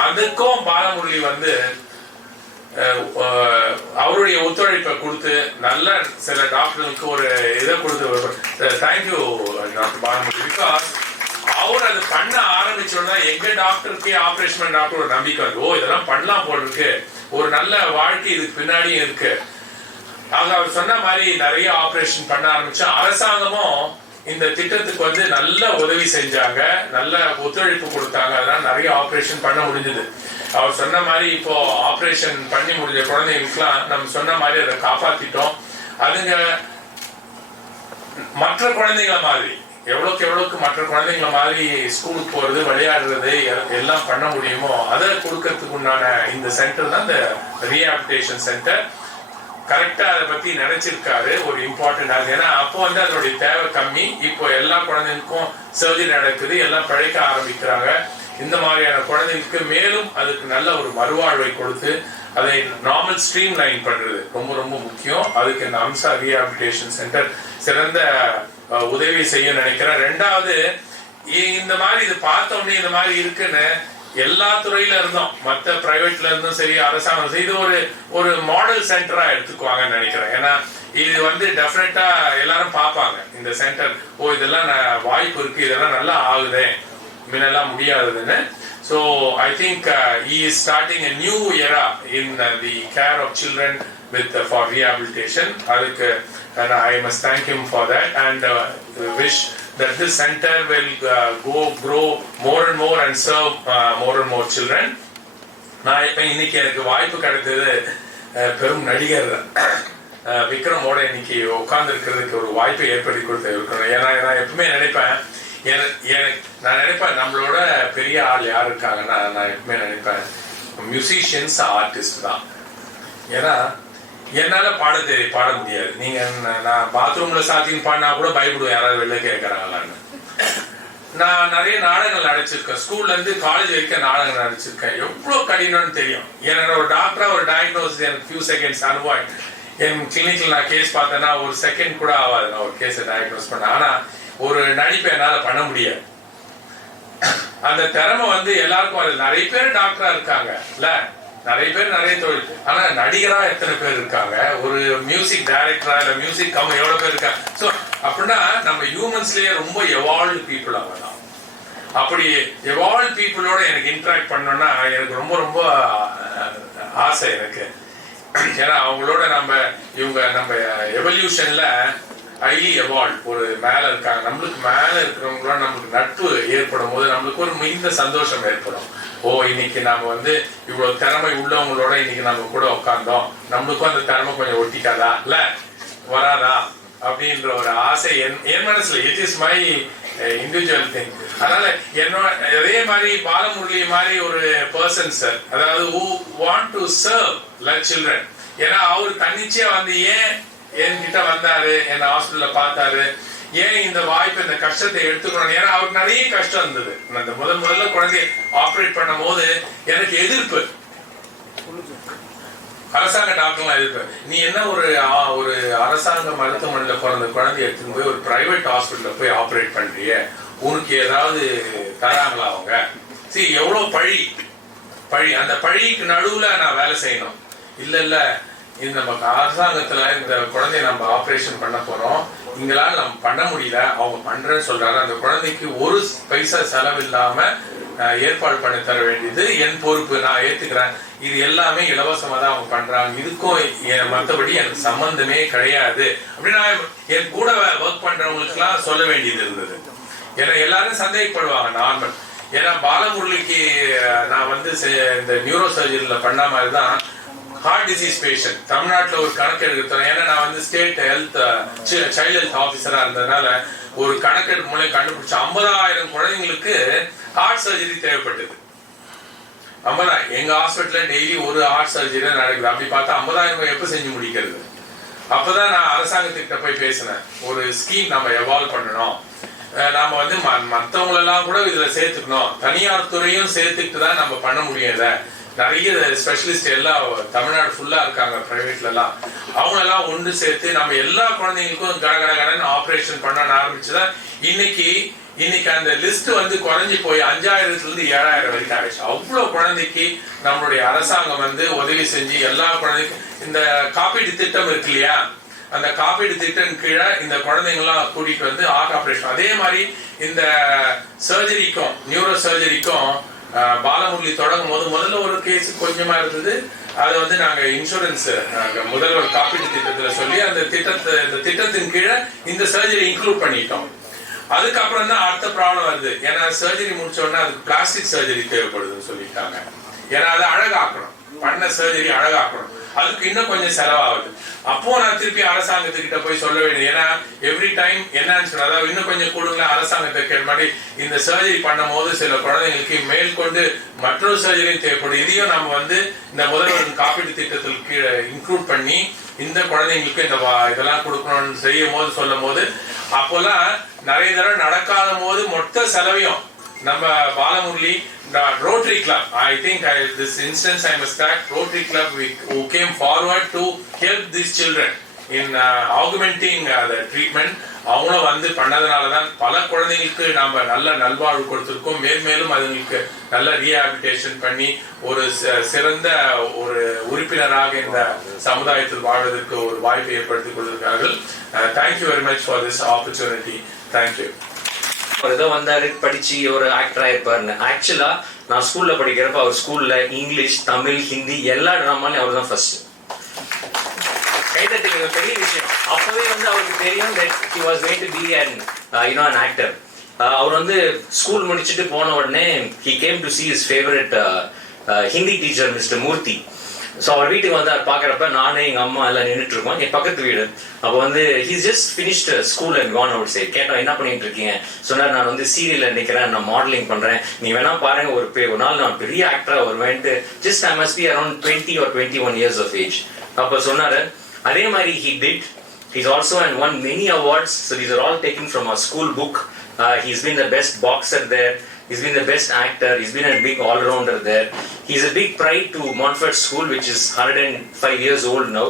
அதுக்கும் பாலமுரளி வந்து அவருடைய ஒத்துழைப்பை கொடுத்து நல்ல சில டாக்டர்களுக்கு ஒரு இதை கொடுத்து தேங்க்யூ டாக்டர் பாலமுரளி. பிகாஸ் அவர் அது பண்ண ஆரம்பிச்சோம்னா எங்க டாக்டருக்கே ஆபரேஷன் டாக்டர் ஒரு நம்பிக்கை வந்து, ஓ இதெல்லாம் பண்ணலாம் போல இருக்கு, ஒரு நல்ல வாழ்க்கை இதுக்கு பின்னாடியும் இருக்கு. ஆக அவர் சொன்ன மாதிரி நிறைய ஆபரேஷன் பண்ண ஆரம்பிச்சா அரசாங்கமும் இந்த திட்டத்துக்கு வந்து நல்ல உதவி செஞ்சாங்க, நல்ல ஒத்துழைப்பு கொடுத்தாங்க, அதனால நிறைய ஆபரேஷன் பண்ண முடிஞ்சது. அவர் சொன்ன மாதிரி இப்போ ஆபரேஷன் பண்ணி முடிஞ்ச குழந்தைங்களுக்குலாம் நம்ம சொன்ன மாதிரி அதை காப்பாத்திட்டோம். அதுங்க மற்ற குழந்தைங்கள மாதிரி எவ்வளவுக்கு மற்ற குழந்தைங்கள மாதிரி ஸ்கூலுக்கு போறது, விளையாடுறது எல்லாம் பண்ண முடியுமோ அதை கொடுக்கறதுக்கு உண்டான இந்த சென்டர் தான் இந்த ரீஹாபிலிட்டேஷன் சென்டர். கரெக்டா அதை பத்தி நினைச்சிருக்காரு ஒரு இம்பார்ட்டன்ட். ஏன்னா அப்போ வந்து அதனுடைய தேவை கம்மி, இப்போ எல்லா குழந்தைங்களுக்கும் சர்ஜரி நடக்குது, எல்லாம் பிழைக்க ஆரம்பிக்கிறாங்க. இந்த மாதிரியான குழந்தைங்களுக்கு மேலும் அதுக்கு நல்ல ஒரு மறுவாழ்வை கொடுத்து அதை நார்மல் ஸ்ட்ரீம் லைன் பண்றது ரொம்ப ரொம்ப முக்கியம். அதுக்கு இந்த அம்சா ரீஹாபிலிட்டேஷன் சென்டர் சிறந்த உதவி செய்ய நினைக்கிறேன். ரெண்டாவது, இந்த மாதிரி இது பார்த்த உடனே இந்த மாதிரி இருக்குன்னு எல்லா துறையில இருந்தும் மற்ற பிரைவேட்ல இருந்தும் சரி அரசாங்கம் சரி இது ஒரு மாடல் சென்டரா எடுத்துக்குவாங்கன்னு நினைக்கிறேன். ஏன்னா இது வந்து டெஃபினட்டா எல்லாரும் பார்ப்பாங்க இந்த சென்டர், ஓ இதெல்லாம் வாய்ப்பு இருக்கு, இதெல்லாம் நல்லா ஆகுது, முன்னெல்லாம் முடியாதுன்னு. So I think he is starting a new era in the care of children with for rehabilitation. And I must thank him for that and wish that this center will grow more and more and serve more and more children. நான் இப்ப இன்னைக்கு எனக்கு வாய்ப்பு கிடைத்தது பெரும் நடிகர் விக்ரமோட இன்னைக்கு உட்கார்ந்து இருக்கிறதுக்கு ஒரு வாய்ப்பை ஏற்படுத்தி கொடுத்து இருக்கணும். ஏன்னா நான் எப்பவுமே நினைப்பேன், நான் நினைப்பேன் நம்மளோட பெரிய ஆள் யார் இருக்காங்கன்னா நான் எப்பவுமே நினைப்பேன் மியூசிஷியன்ஸ் ஆர்டிஸ்ட் தான். ஏன்னா என்னால பாட முடியாது. நீங்க நான் பாத்ரூம்ல சாத்தின்னு பாடினா கூட பயப்படுவேன் யாராவது வெளில கேட்கறாங்களான்னு. நான் நிறைய நாடகங்கள் நடிச்சிருக்கேன். ஸ்கூல்ல இருந்து காலேஜ் வரைக்கும் நாடகங்கள் நடிச்சிருக்கேன். எவ்வளவு கடினம்னு தெரியும். எனக்கு ஒரு டாக்டரா ஒரு டயக்னோசிஸ் எனக்கு ஃபியூ செகண்ட்ஸ் அனுபவம். என் கிளினிக்ல நான் கேஸ் பார்த்தேன்னா ஒரு செகண்ட் கூட ஆகாது நான் ஒரு கேஸை டயக்னோஸ் பண்ண. ஆனா ஒரு நடிப்பை என்னால பண்ண முடியாது. அந்த திறமை வந்து எல்லாருக்கும் வருது. நிறைய பேர் டாக்டரா இருக்காங்க இல்ல, நிறைய பேர் நிறைய தொழில். ஆனா நடிகரா எத்தனை பேர் இருக்காங்க, ஒரு மியூசிக் டைரக்டரா இல்ல மியூசிக் எவ்வளவு பேர் இருக்காங்க. சோ அப்படின்னா நம்ம ஹியூமன்ஸ்லயே ரொம்ப எவால்வ்டு பீப்புள் அவங்க தான். அப்படி எவால்வ் பீப்புளோட எனக்கு இன்டராக்ட் பண்ணோம்னா எனக்கு ரொம்ப ரொம்ப ஆசை எனக்கு. ஏன்னா அவங்களோட நம்ம எவல்யூஷன்ல ஹைலி எவால்வ் ஒரு மேல இருக்காங்க. நம்மளுக்கு மேல இருக்கிறவங்களோட நம்மளுக்கு நட்பு ஏற்படும் போது நம்மளுக்கு ஒரு மிகுந்த சந்தோஷம் ஏற்படும். ஓ இன்னைக்கு நாம வந்து இவ்வளவு திறமை உள்ளவங்களோட இன்னைக்கு நம்ம கூட உட்கார்ந்தோம், நம்மளுக்கும் அந்த திறமை கொஞ்சம் ஒட்டிக்காதா இல்ல வராதா அப்படின்ற ஒரு ஆசை என் மனசுல. It is my individual thing. அதனால என்னோட அதே மாதிரி பாலமுரளி மாதிரி ஒரு பர்சன் சார், அதாவது who want to serve like children. ஏன்னா அவர் தன்னிச்சையா வந்து ஏன் என்கிட்ட வந்தாரு, என்ன ஹாஸ்பிட்டல்ல பார்த்தாரு, ஏன் இந்த வாய்ப்பு இந்த கஷ்டத்தை எடுத்துக்கணும். ஏன்னா அவருக்கு நிறைய கஷ்டம் இருந்தது. அந்த முதல்ல குழந்தைய ஆப்ரேட் பண்ணும் போது எனக்கு எதிர்ப்பு, அரசாங்க டாக்டர்லாம் எதிர்ப்பு. நீ என்ன ஒரு அரசாங்க மருத்துவமனையில பிறந்த குழந்தைய எடுத்துன்னு போய் ஒரு பிரைவேட் ஹாஸ்பிட்டல்ல போய் ஆப்ரேட் பண்றிய, உனக்கு ஏதாவது தராங்களா அவங்க? சரி எவ்வளவு பழி அந்த பழிக்கு நடுவுல நான் வேலை செய்யணும். இல்ல இந்த நம்ம அரசாங்கத்துல இந்த குழந்தைய நம்ம ஆபரேஷன் பண்ண போறோம், இங்களால நம்ம பண்ண முடியல, அவங்க பண்றேன்னு சொல்றாரு. அந்த குழந்தைக்கு ஒரு பைசா செலவு இல்லாம ஏற்பாடு பண்ணி தர வேண்டியது என் பொறுப்பு, நான் ஏத்துக்கிறேன். இது எல்லாமே இலவசமா தான் அவங்க பண்றாங்க, இதுக்கும் மற்றபடி எனக்கு சம்பந்தமே கிடையாது அப்படின்னு என் கூட ஒர்க் பண்றவங்களுக்கு எல்லாம் சொல்ல வேண்டியது இருந்தது. ஏன்னா எல்லாரும் சந்தேகப்படுவாங்க நார்மல். ஏன்னா பாலமுரளிக்கு நான் வந்து இந்த நியூரோ சர்ஜரியில பண்ண மாதிரிதான் ஹார்ட் டிசீஸ் பேஷண்ட் தமிழ்நாட்டில் ஒரு கணக்கு எடுக்கிறோம். ஏன்னா நான் வந்து ஸ்டேட் சைல்டு ஹெல்த் ஆபீசரா இருந்ததுனால ஒரு கணக்கெடுப்பு மூலம் கண்டுபிடிச்ச 50,000 குழந்தைங்களுக்கு ஹார்ட் சர்ஜரி தேவைப்பட்டது. 50,000 எங்க ஹாஸ்பிட்டல்ல டெய்லி ஒரு ஹார்ட் சர்ஜரி நடக்குது. அப்படி பார்த்தா 50,000 எப்ப செஞ்சு முடிக்கிறது? அப்பதான் நான் அரசாங்கத்துக்கிட்ட போய் பேசினேன், ஒரு ஸ்கீம் நம்ம எவால்வ் பண்ணணும், நாம வந்து மற்றவங்களெல்லாம் கூட இதுல சேர்த்துக்கணும், தனியார் துறையும் சேர்த்துக்கிட்டு தான் நம்ம பண்ண முடியல. நிறைய ஸ்பெஷலிஸ்ட் எல்லாம் தமிழ்நாடு ஃபுல்லா இருக்காங்க பிரைவேட்ல எல்லாம், அவங்களெல்லாம் ஒன்று சேர்த்து நம்ம எல்லா குழந்தைங்களுக்கும் கடகடன்னு ஆபரேஷன் பண்ண ஆரம்பிச்சுதான் இன்னைக்கு அந்த லிஸ்ட் வந்து குறைஞ்சி போய் 5,000 இருந்து 7,000 வரைக்கும் ஆயிடுச்சு. அவ்வளவு குழந்தைக்கு நம்மளுடைய அரசாங்கம் வந்து உதவி செஞ்சு எல்லா குழந்தைக்கும் இந்த காப்பீடு திட்டம் இருக்கு இல்லையா, அந்த காப்பீடு திட்டம் கீழே இந்த குழந்தைங்கலாம் கூட்டிட்டு வந்து ஹார்ட் ஆபரேஷன். அதே மாதிரி இந்த சர்ஜரிக்கும் நியூரோ சர்ஜரிக்கும் பாலமுரளி தொடங்கும் போது முதல்ல ஒரு கேஸ் கொஞ்சமா இருந்தது. அதை வந்து நாங்க இன்சூரன்ஸ் முதல்வர் காப்பீடு திட்டத்துல சொல்லி அந்த திட்டத்தின் கீழே இந்த சர்ஜரி இன்க்ளூட் பண்ணிட்டோம். அதுக்கப்புறம் தான் அடுத்த ப்ராப்ளம் வருது. ஏன்னா சர்ஜரி முடிச்ச உடனே அதுக்கு பிளாஸ்டிக் சர்ஜரி தேவைப்படுதுன்னு சொல்லிட்டாங்க. ஏன்னா அதை அழகாக்கணும், பண்ண சர்ஜரி அழகாக்கணும், அதுக்கு இன்னும் கொஞ்சம் செலவாகுது. அப்போ நான் திருப்பி அரசாங்கத்துக்கிட்ட போய் சொல்ல வேண்டியது. ஏன்னா எவ்ரி டைம் என்னன்னு சொன்னா, அதாவது இன்னும் கொஞ்சம் கொடுங்க அரசாங்கத்தை கேட்ட மாதிரி இந்த சர்ஜரி பண்ணும் போது சில குழந்தைங்களுக்கு மேற்கொண்டு மற்றொரு சர்ஜரியும் தேவைப்படும். இதையும் நம்ம வந்து இந்த முதல்வர் காப்பீடு திட்டத்தில் கீழே இன்க்ளூட் பண்ணி இந்த குழந்தைங்களுக்கு இந்த இதெல்லாம் கொடுக்கணும்னு செய்யும் போது சொல்லும் போது அப்போல்லாம் நிறைய தடவை நடக்காத போது மொத்த செலவையும் நம்ம Balamurali Rotary Club, I think this instance I must thank Rotary Club who came forward to help these children in augmenting the treatment. அவங்களும் வந்து பண்ணதுனாலதான் பல குழந்தைங்களுக்கு நாம நல்ல நல்வாழ்வு கொடுத்திருக்கோம். மேலும் அதுங்களுக்கு நல்ல ரீஹாபிலிட்டேஷன் பண்ணி ஒரு சிறந்த ஒரு உறுப்பினராக இந்த சமுதாயத்தில் வாழ்வதற்கு ஒரு வாய்ப்பை ஏற்படுத்தி கொடுத்திருக்கார்கள். Thank you very much for this opportunity. Thank you. ஏதோ வந்தாரு படிச்சு ஒரு ஆக்டரா இருப்பாருன்னு. ஆக்சுவலா நான் ஸ்கூல்ல படிக்கிறப்ப அவர் ஸ்கூல்ல இங்கிலீஷ், தமிழ், ஹிந்தி எல்லா டிராமாலையும் அவர் தான் ஃபர்ஸ்ட். கைதட்டுங்க, பெரிய விஷயம். அப்பவே வந்து அவருக்கு தெரியும் that he was going to be an actor. அவர் வந்து ஸ்கூல் முடிச்சுட்டு போன உடனே he came to see his favorite Hindi teacher mister Murthy. So அவர் வீட்டுக்கு வந்து அவர் பார்க்குறப்ப நானே எங்கள் அம்மா எல்லாம் நின்றுட்டு இருக்கோம், என் பக்கத்து வீடு. அப்போ வந்து he's just finished school and gone outside. கேட்டோம் என்ன பண்ணிட்டு இருக்கீங்க? சொன்னார் நான் வந்து சீரியலில் நிற்கிறேன், நான் மாடலிங் பண்ணுறேன், நீ வேணா பாருங்க ஒரு நாள் நான் பெரிய ஆக்டராக வருவேன்ட்டு. Just I must be around 20 or 21 years of age. அப்போ சொன்னார். அதே மாதிரி he did. He's also won many awards. So these are all taken from our school book. He's been the best boxer there. He's been the best actor. He's been a big all-rounder there. He's a big pride to Montfort School, which is 105 years old now.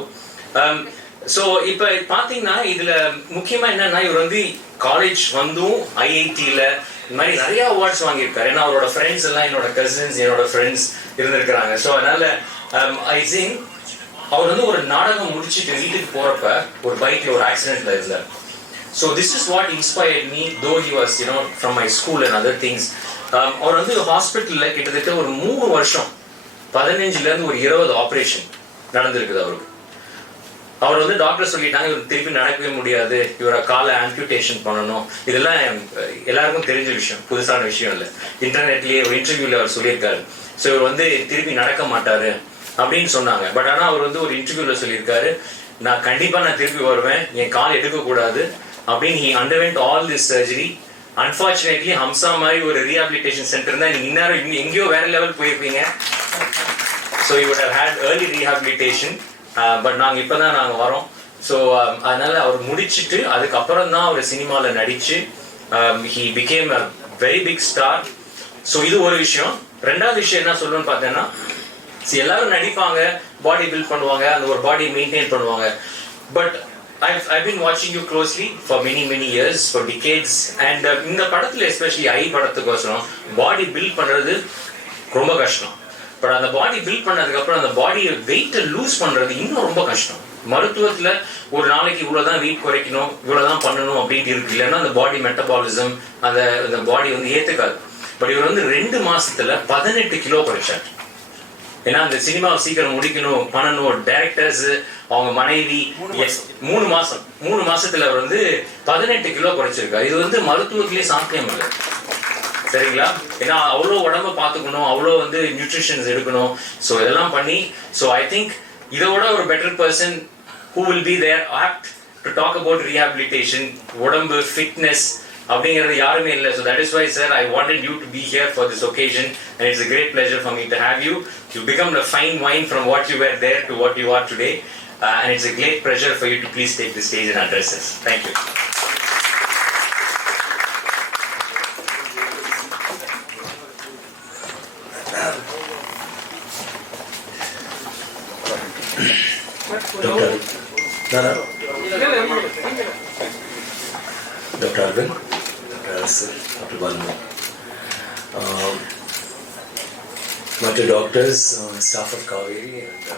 So இப்போ பார்த்தீங்கன்னா இதில் முக்கியமாக என்னன்னா இவர் வந்து college வந்தும் ஐஐடியில் இந்த மாதிரி நிறைய அவார்ட்ஸ் வாங்கியிருக்காரு. ஏன்னா அவரோட ஃப்ரெண்ட்ஸ் எல்லாம் என்னோட கசின்ஸ், என்னோட ஃப்ரெண்ட்ஸ் இருந்திருக்கிறாங்க. ஸோ அதனால ஐ திங்க் அவர் வந்து ஒரு நாடகம் முடிச்சுட்டு வீட்டுக்கு போறப்ப ஒரு பைக்ல ஒரு ஆக்சிடென்ட்ல இருந்தார். So this is what inspired me though he was from my school and other things. அவர் வந்து ஹாஸ்பிட்டல்ல கிட்டத்தட்ட ஒரு 3 வருஷம் 15லேருந்து ஒரு 20 ஆப்ரேஷன் நடந்திருக்குது அவருக்கு. அவர் வந்து டாக்டர் சொல்லிட்டாங்க இவர் திருப்பி நடக்கவே முடியாது, இவரை காலை ஆம்பியூட்டேஷன் பண்ணணும். இதெல்லாம் எல்லாருக்கும் தெரிஞ்ச விஷயம், புதுசான விஷயம் இல்லை. இன்டர்நெட்லயே ஒரு இன்டர்வியூல அவர் சொல்லியிருக்காரு. ஸோ இவர் வந்து திருப்பி நடக்க மாட்டாரு அப்படின்னு சொன்னாங்க. பட் ஆனால் அவர் வந்து ஒரு இன்டர்வியூல சொல்லியிருக்காரு, நான் கண்டிப்பா நான் திருப்பி வருவேன், என் கால் எடுக்கக்கூடாது அப்படின்னு. he underwent all this surgery. Unfortunately Hamsa மாதிரி ஒரு ரீஹாபிலிட்டேஷன் சென்டர் தான் நீங்க இன்னும் எங்கேயோ வேற லெவல் போயிருப்பீங்க. So you would have had early rehabilitation. But நாங்கள் இப்போ தான் நாங்கள் வரோம். ஸோ அதனால அவர் முடிச்சுட்டு அதுக்கப்புறம் தான் அவர் சினிமாவில் நடிச்சு he became a very big star. So இது ஒரு விஷயம். ரெண்டாவது விஷயம் என்ன சொல்லணும்னு பார்த்தேன்னா, எல்லாரும் நடிப்பாங்க, பாடி பில்ட் பண்ணுவாங்க, அந்த ஒரு பாடி மெயின்டைன் பண்ணுவாங்க. But I've been watching you closely for many years, for decades. And இந்த படத்துல எஸ்பெஷலி ஐ படத்துக்கோசரம் பாடி பில்ட் பண்றது ரொம்ப கஷ்டம். பட் அந்த பாடி பில்ட் பண்ணதுக்கு அப்புறம் அந்த பாடியை வெயிட்டை லூஸ் பண்றது இன்னும் ரொம்ப கஷ்டம். மருத்துவத்துல ஒரு நாளைக்கு இவ்வளவுதான் வெயிட் குறைக்கணும், இவ்வளவுதான் பண்ணணும் அப்படின்ட்டு இருக்கு. இல்லைன்னா அந்த பாடி மெட்டபாலிசம் அந்த பாடி வந்து ஏத்துக்காது. பட் இவர் வந்து 2 மாசத்துல 18 கிலோ குறைச்சார். ஏன்னா அந்த சினிமாவை சீக்கிரம் முடிக்கணும் பண்ணணும், டைரக்டர்ஸ் அவங்க மனைவி 3 மாசத்துல அவர் வந்து 18 கிலோ குறைச்சிருக்காரு. இது வந்து மருத்துவத்திலேயே சாத்தியம் இல்லை, சரிங்களா? ஏன்னா அவ்வளோ உடம்ப பார்த்துக்கணும், அவ்வளோ வந்து நியூட்ரிஷன்ஸ் எடுக்கணும். ஸோ இதெல்லாம் பண்ணி ஸோ ஐ திங்க் இதோட ஒரு better person who will be there apt to talk about rehabilitation, உடம்பு ஃபிட்னஸ் அப்படிங்கிறது யாருமே இல்லை. So that is why, sir, I wanted you to be here for this occasion, and it's a great pleasure for me to have you. You become a fine wine from what you were there to what you are today, and it's a great pleasure for you to please take the stage and address us. Thank you. Dr. Arvind, Dr. Arasar, Dr. Balmu, மற்ற doctors, staff of Kaveri and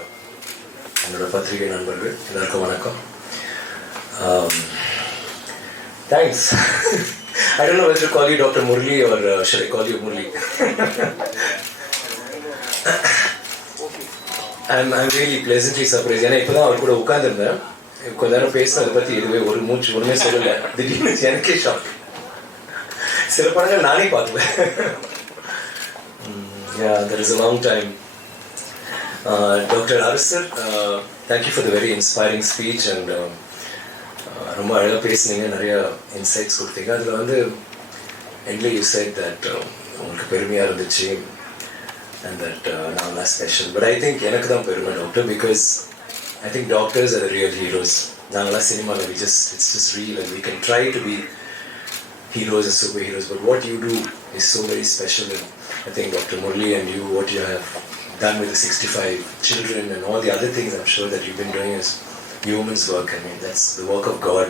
என்னோட பத்திரிகை நண்பர்கள் எல்லாருக்கும் வணக்கம். Thanks. I don't know whether to call you Dr. Murli or should I call you Murli? I'm really pleasantly surprised. ஏன்னா இப்போதான் அவர் கூட உட்கார்ந்துருந்தேன், கொஞ்ச நேரம் பேசினேன் அதை பற்றி. இதுவே ஒரு மூச்சு ஒன்றுமே சொல்லலை. திடீர்னு எனக்கே ஷாக். சில படங்கள் நானே பார்த்துவேன். Yeah, that is a long time. Dr. Arasar, thank you for the very inspiring speech and ரொம்ப அழகாக பேசுனீங்க, நிறைய இன்சைட்ஸ் கொடுத்தீங்க. அதில் வந்து என்லி யூ said that உங்களுக்கு பெருமையாக இருந்துச்சு and that now that's special. But I think எனக்கு தான் பெருமை doctor, because I think doctors are the real heroes. நாங்களாம் சினிமாவில் it's just real and we can try to be heroes and superheroes, but what you do is so very special. And I think Dr. Murli and you, what you have done with the 65 children and all the other things I'm sure that you've been doing is human's work. I mean, that's the work of God.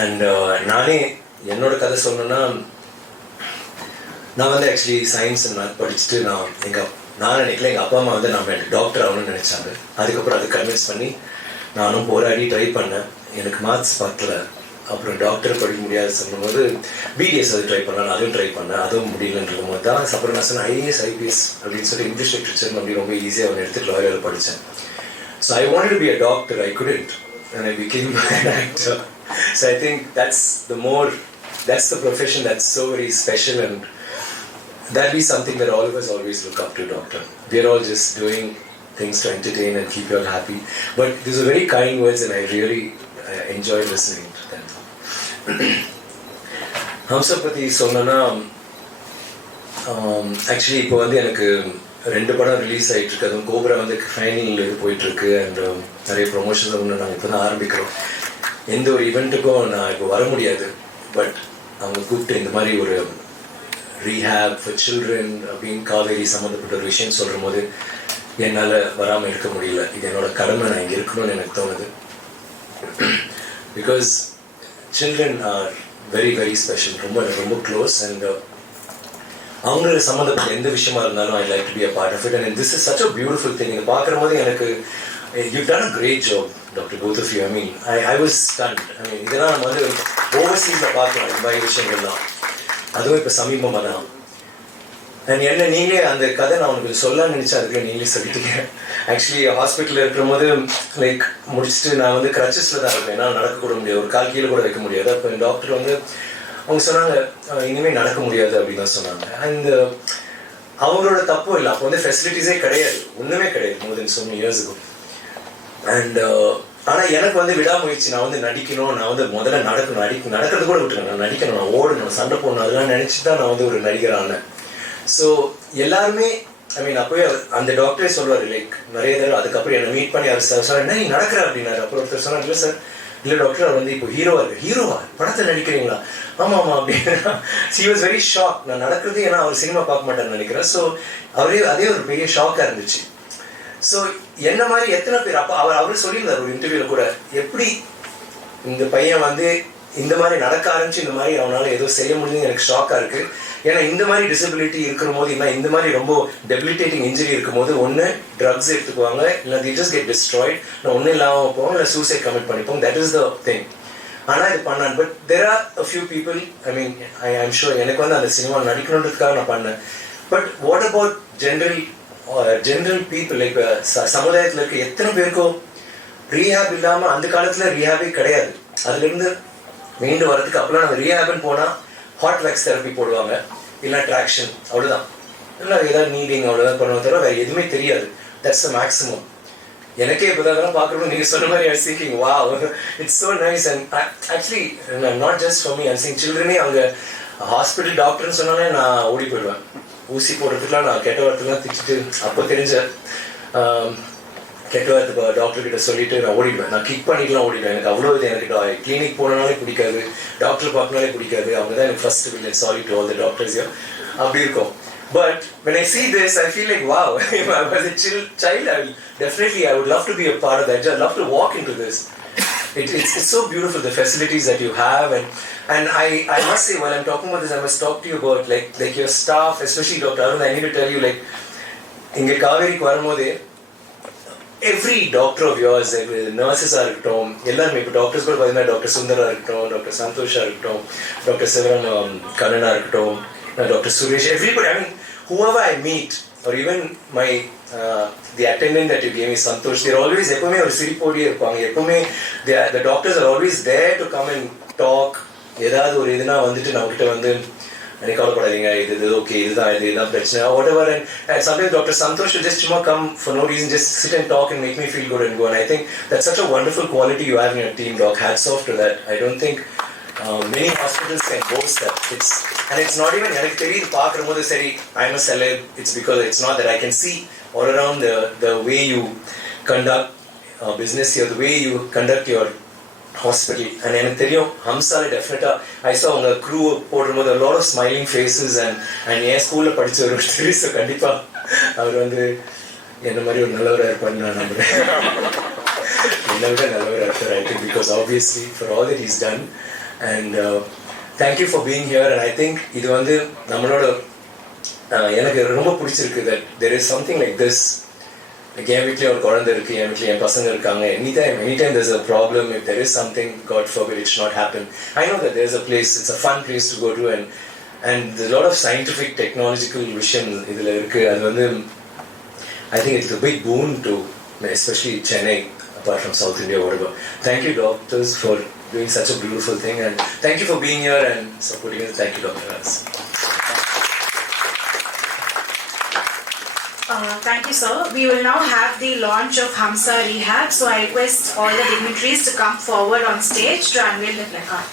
And நானே என்னோட கதை சொன்னேன்னா, நான் வந்து actually science and math படிச்சுட்டு நான் நினைக்கல எங்கள் அப்பா அம்மா வந்து நம்ம டாக்டர் ஆகணும்னு நினச்சாங்க. அதுக்கப்புறம் அதை கன்வின்ஸ் பண்ணி நானும் போராடி ட்ரை பண்ணேன். எனக்கு மேத்ஸ் பத்தல. அப்புறம் டாக்டர் படிக்க முடியாது சொல்லும்போது பிடிஎஸ் அது ட்ரை பண்ணேன், அதுவும் ட்ரை பண்ணேன், அதுவும் முடியலன்றது போது தான் அப்புறம் நான் சொன்னேன் ஐஏஎஸ் ஐபிஎஸ் அப்படின்னு சொல்லி இங்கிலீஷ் லிட்ரேச்சர் அப்படி ரொம்ப ஈஸியாக அவனை எடுத்துட்டு லாயரில் படித்தேன். So I wanted to be a doctor, I couldn't, and I became an actor. So I think that's the profession that's so very special, and that'll be something that all of us always look up to, doctor. We're all just doing things to entertain and keep you all happy. But these are very kind words and I really enjoyed listening to them. Hamsa பற்றி சொன்னோன்னா, actually இப்போ வந்து எனக்கு 2 படம் release ஆகிட்டு இருக்கு. அதுவும் cobra வந்து ஃபைனல் இது போயிட்டுருக்கு அண்ட் நிறைய ப்ரொமோஷன்ஸ் ஒன்று நாங்கள் இப்போ தான் ஆரம்பிக்கிறோம். எந்த ஒரு ஈவெண்ட்டுக்கும் நான் இப்போ வர முடியாது. பட் அவங்க கூப்பிட்டு இந்த மாதிரி ஒரு ரீஹேப் ஃபார் சில்ட்ரன் அப்படின்னு காவேரி சம்மந்தப்பட்ட ஒரு விஷயம் சொல்கிற போது என்னால் வராமல் இருக்க முடியல. இது என்னோட கடமை, நான் இங்கே இருக்கணும்னு எனக்கு தோணுது. Because children are very very special, ரொம்ப ரொம்ப க்ளோஸ். அண்ட் அவங்களுக்கு சம்மந்தப்பட்ட எந்த விஷயமா இருந்தாலும் I like to be a part of it. And this is such a beautiful thing. இதை பார்க்குற போது எனக்கு you've done a great job, Dr. both of you. I mean, I was stunned. I mean, இதெல்லாம் நம்ம வந்து ஓவர்சீஸில் பார்க்கலாம் இந்த மாதிரி விஷயங்கள்லாம், அதுவும் இப்போ சமீபமாக தான். அண்ட் என்ன நீங்களே அந்த கதை நான் உனக்கு சொல்லலாம்னு நினச்சேன், அதுக்குள்ள நீங்களே சொல்லிட்டீங்க. ஆக்சுவலி ஹாஸ்பிட்டலில் இருக்கிற போது லைக் முடிச்சுட்டு நான் வந்து க்ரச்சஸில் தான் இருப்பேன், என்னால் நடக்கக்கூட முடியாது, ஒரு கால் கீழே கூட வைக்க முடியாது. அப்போ டாக்டர் வந்து அவங்க சொன்னாங்க இனிமேல் நடக்க முடியாது அப்படின்னு தான் சொன்னாங்க. அண்ட் அவங்களோட தப்பும் இல்லை, அப்போ வந்து ஃபெசிலிட்டிஸே கிடையாது, ஒன்றுமே கிடையாது, more than so many years ago. And ஆனால் எனக்கு வந்து விடாமுயற்சி, நான் வந்து நடிக்கணும், நான் வந்து முதல்ல நடக்கிறது கூட விட்டுருங்க, நான் நடிக்கணும், நான் ஓடணும், சண்டை போடணும், அதெல்லாம் நினச்சி தான் நான் வந்து ஒரு நடிகர் ஆனேன். ஸோ எல்லாருமே ஐ மீன் அப்போயே அந்த டாக்டரே சொல்வார் லைக் நிறைய தடவை. அதுக்கப்புறம் என்னை மீட் பண்ணி அவர் சார் என்ன நீ நடக்கிற அப்படின்னாரு. அப்புறம் ஒருத்தர் சொன்னார் இல்லை சார், இல்லை டாக்டர் அவர் வந்து இப்போ ஹீரோவா படத்தில் நடிக்கிறீங்களா? ஆமாம் ஆமாம் அப்படின்னா ஷி வாஸ் வெரி ஷாக். நான் நடக்கிறது ஏன்னா அவர் சினிமா பார்க்க மாட்டேன்னு நினைக்கிறேன். ஸோ அதே ஒரு பெரிய ஷாக்காக இருந்துச்சு. ஸோ என்ன மாதிரி எத்தனை பேர் அப்போ அவர் சொல்லியிருந்தார் ஒரு இன்டர்வியூவில் கூட, எப்படி இந்த பையன் வந்து இந்த மாதிரி நடக்க ஆரம்பிச்சு இந்த மாதிரி அவனால் ஏதோ செய்ய முடியுதுன்னு எனக்கு ஷாக்காக இருக்குது. ஏன்னா இந்த மாதிரி டிசபிலிட்டி இருக்கிற போது, இல்லை இந்த மாதிரி ரொம்ப டெபிலிட்டேட்டிங் இன்ஜுரி இருக்கும் போது ஒன்று ட்ரக்ஸ் எடுத்துக்குவாங்க, இல்லை தி ஜஸ்ட் கெட் டிஸ்ட்ராய்ட், இல்லை ஒன்றும் இல்லாமல் போவோம், இல்லை சூசைட் கமிட் பண்ணிப்போம். That is the thing. ஆனால் இது பண்ணான். But there are a few people, I mean I am sure எனக்கு வந்து அந்த சினிமா நடிக்கணுன்றதுக்காக நான் பண்ணேன். But what about general people, like சமுதாயத்தில் இருக்க எத்தனை பேருக்கோ ரீஹேப் இல்லாமல், அந்த காலத்தில் ரீஹேபே கிடையாது, அதுலேருந்து மீண்டு வரதுக்கு அப்போலாம் நாங்கள் ரீஹேப்னு போனால் ஹாட் வேக்ஸ் தெரப்பி போடுவாங்க, இல்லை ட்ராக்ஷன், அவ்வளோதான், இல்லை ஏதாவது நீடிங் அவ்வளோதான் பண்ணுவோம், தவிர வேறு எதுவுமே தெரியாது. That's the maximum. எனக்கே இப்போ தான் அதெல்லாம் பார்க்குறோம், நீங்கள் சொன்ன மாதிரி I thinking wow, it's so nice. And actually not just for me, I'm seeing சில்ட்ரனே அவங்க ஹாஸ்பிட்டல் டாக்டர்னு சொன்னாலே நான் ஓடி போயிடுவேன். ஊசி போடுறதுக்குலாம் நான் கெட்ட வார்த்தைலாம் திச்சிட்டு, அப்போ தெரிஞ்ச கெட்ட வார்த்தை டாக்டர்கிட்ட சொல்லிட்டு நான் ஓடிடுவேன், நான் கிக் பண்ணிட்டுலாம் ஓடிடுவேன். எனக்கு அவ்வளோ இது, எனக்கு கிளினிக் போனாலே பிடிக்காது, டாக்டர் பார்க்கனாலே பிடிக்காது, அவங்க தான் எனக்கு first villain. Sorry to all the doctors, அப்படி இருக்கும். But when I see this, I feel like, wow, if I was a child, I would love to be a part of that. I'd love to walk into this. It's so beautiful, the facilities that you have. And I must say, while I'm talking about this, I must talk to you about like your staff, especially Dr. Arun. I need to tell you, like, inge Kaveriku varumode, every doctor of yours, nurses are இருக்கட்டும், எல்லாருமே இப்போ doctors கூட பார்த்தீங்கன்னா doctor Sundara இருக்கட்டும், doctor Santosha இருக்கட்டும், doctor Sivaram கண்ணனா இருக்கட்டும், doctor Suresh, everybody, I mean, whoever I meet, or even my the attendant that you gave me, Santosh, they're always எப்பவுமே ஒரு சிரிப்போடியே இருப்பாங்க. எப்பவுமே the doctors are always there to come and talk. ஏதாவது ஒரு இதுனா வந்துட்டு நம்ம கிட்ட வந்து எனக்கு கவலைப்படாதீங்க, இது ஓகே, இதுதான் பிரச்சனை, whatever. And sometimes Dr. Santosh will just come for no reason, just sit and talk and make me feel good and go. And I think that's such a wonderful quality you have in your team, Doc. Hats off to that. I don't think many hospitals can boast that. It's not even எனக்கு தெரியுது பார்க்கும்போது சரி I'm a celeb. It's because it's not that I can see all around the way you conduct business here, the way you conduct your hospital. And எனக்கு தெரியும் ஹம்சால டெஃபினட்டாக I saw உங்க crew போடும்போது a lot of smiling faces and என் ஸ்கூலில் படித்த ஒரு தெரியும். So கண்டிப்பாக அவர் வந்து என்ன மாதிரி ஒரு நல்லவராக இருப்பான்னு நான் நம்புறேன். என்ன விட நல்லவராக இருப்பார் I think, because obviously for all that he's done. And thank you for being here. And I think இது வந்து நம்மளோட எனக்கு ரொம்ப பிடிச்சிருக்கு that there is something like this. என் வீட்லேயும் ஒரு குழந்தை இருக்குது, என் வீட்டில் என் பசங்க இருக்காங்க. anytime there's a problem, if there is something, God forbid it should not happen, I know that there's a place, it's a fun place to go to. And there's a lot of scientific technological vision இதில் இருக்குது. அது வந்து I think it's a big boon to especially Chennai, apart from South India, whatever. Thank you doctors for doing such a beautiful thing, and thank you for being here and supporting us. Thank you, Dr. Ras. Thank you, sir. We will now have the launch of Hamsa Rehab. So I request all the dignitaries to come forward on stage to unveil the placard.